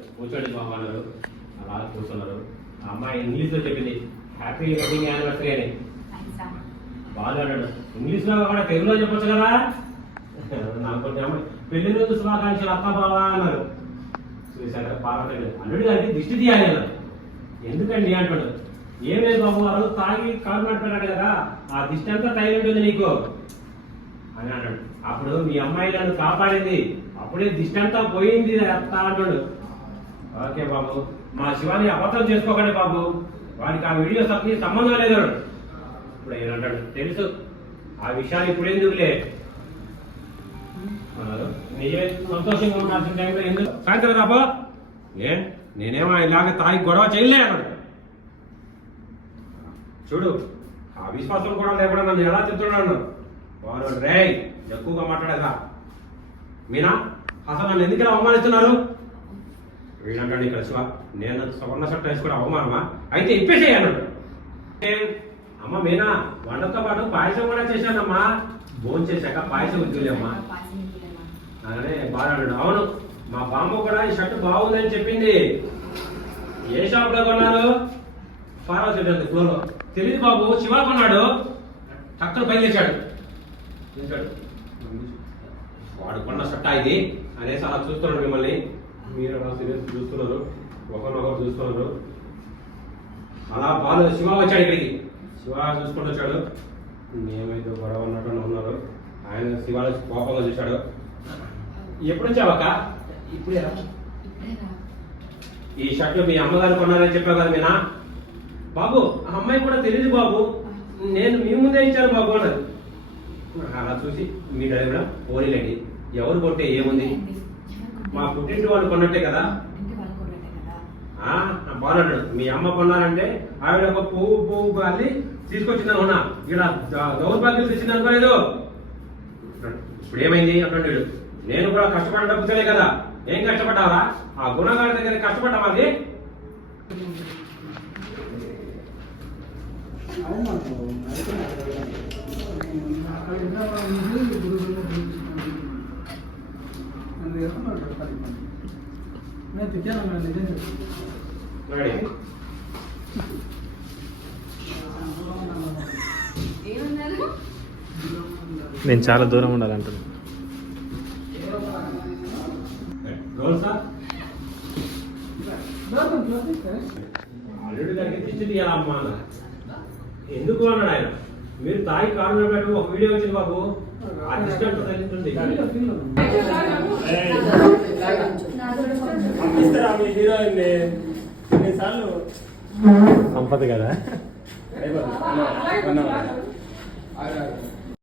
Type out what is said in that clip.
కూర్చోండి బాబు అన్నారు అలా కూర్చున్నారు. అమ్మాయి ఇంగ్లీష్లో చెప్పింది. హ్యాపీ వెడ్డింగ్ యానివర్సరీ అని. బాగా అన్నాడు. ఇంగ్లీష్లో కూడా తెలుగులో చెప్పొచ్చు కదా? నాకు అమ్మాయి పెళ్ళి రోజు శుభాకాంక్షలు అక్క బావా అన్నారు. చూశాక పార్వతి అల్లుడి గారికి దిష్టి తీయాలి అన్నారు ఎందుకండి? అంటాడు. ఏం లేదు బాబు రోజు తాగి కాలు నడిపాడు కదా. ఆ దిష్టి అంతా తగిలి ఉంటుంది నీకు. అని అన్నాడు అప్పుడు మీ అమ్మాయి నన్ను కాపాడింది. అప్పుడే దిష్టి అంతా పోయింది అత్త అంటాడు. ఓకే బాబు. మా శివాని అబద్ధం చేసుకోకండి బాబు. వాడికి ఆ వీడియో సబ్కి సంబంధం లేదు ఇప్పుడు ఆయన అంటాడు తెలుసు ఆ విషయాలు ఇప్పుడు ఎందుకులే? నిజమే సంతోషంగా ఉండాల్సిన టైంలో ఎందుకు? సాయంత్రం రాబో ఏ? నేనేమో ఇలాగ తాగి గొడవ చేయలే అన్నాడు. చూడు ఆ విశ్వాసం కూడా లేకుండా నన్ను ఎలా చెప్తున్నాను వారు రే ఎక్కువగా మాట్లాడదా మీనా అసలు నన్ను ఎందుకు ఇలా అవమానిస్తున్నారు? వీళ్ళంటాడు నీకు శివ నేను సువర్ణ సట్ట వేసుకోవడం అవమానమా? అయితే ఇప్పేసేయి అన్నాడు. అమ్మ మీనా వాళ్ళతో పాటు పాయసం కూడా చేశానమ్మా. భోజనం చేశాక పాయసం వద్దులేమ్మా. అలానే బాగా అవును మా బామ్మ కూడా ఈ షర్ట్ బాగుందని చెప్పింది. ఏ షాప్లో కొన్నారు? పార్వతి చెట్టు ఫ్లోలో తెలియదు బాబు శివ కొన్నాడు. టక్కన పైన వాడు కొన్న షర్ట్ ఇది? అనేసి అలా చూస్తున్నాడు మిమ్మల్ని. మీరు అలా సీరియస్ చూస్తున్నారు? ఒకరినొకరు చూస్తున్నారు? అలా బాలు శివ వచ్చాడు ఇక్కడికి. శివ చూసుకుంటూ వచ్చాడు. మేమైతే గొడవ ఉన్నట్టు ఉన్నారు. ఆయన శివ కోపంగా చూశాడు. ఎప్పుడు వచ్చావక్క ఇప్పుడే. ఈ షర్ట్లు మీ అమ్మగారు కొన్నారని చెప్పావు కదా మీనా? బాబు ఆ అమ్మాయి కూడా తెలియదు బాబు. నేను మీ ముందే ఇచ్చాను బాబు అన్నది. అలా చూసి మీ డాడీ కూడా పోనీలేండి. ఎవరు కొట్టే ఏముంది? మా పుట్టింటి వాళ్ళు కొన్నట్టే కదా? బాగున్నాడు మీ అమ్మ కొన్నారంటే ఆవిడ ఒక పువ్వు పువ్వు అల్లి తీసుకొచ్చింది అనుకున్నా. ఇక్కడ దౌర్భాగ్యం తెచ్చింది అనుకోలేదు. ఇప్పుడు ఏమైంది? అంటున్నాడు నేను కూడా కష్టపడిన డబ్బుతలే కదా. ఏం కష్టపడ్డావా ఆ గుణగారి దగ్గర కష్టపడ్డావా అది నేను చాలా దూరం ఉండాలంటున్నా. గౌరవ అల్లుడి గారికి దిష్టి తీయాలమ్మా అన్న. ఎందుకు అన్నాడు ఆయన? మీరు తాగి కారు పెట్టు ఒక వీడియో వచ్చింది బాబు. ఆ అంతా తగ్గుతుంది హీరోయిన్ ఎన్నిసార్లు సంపద కదా? అయిపోతుంది.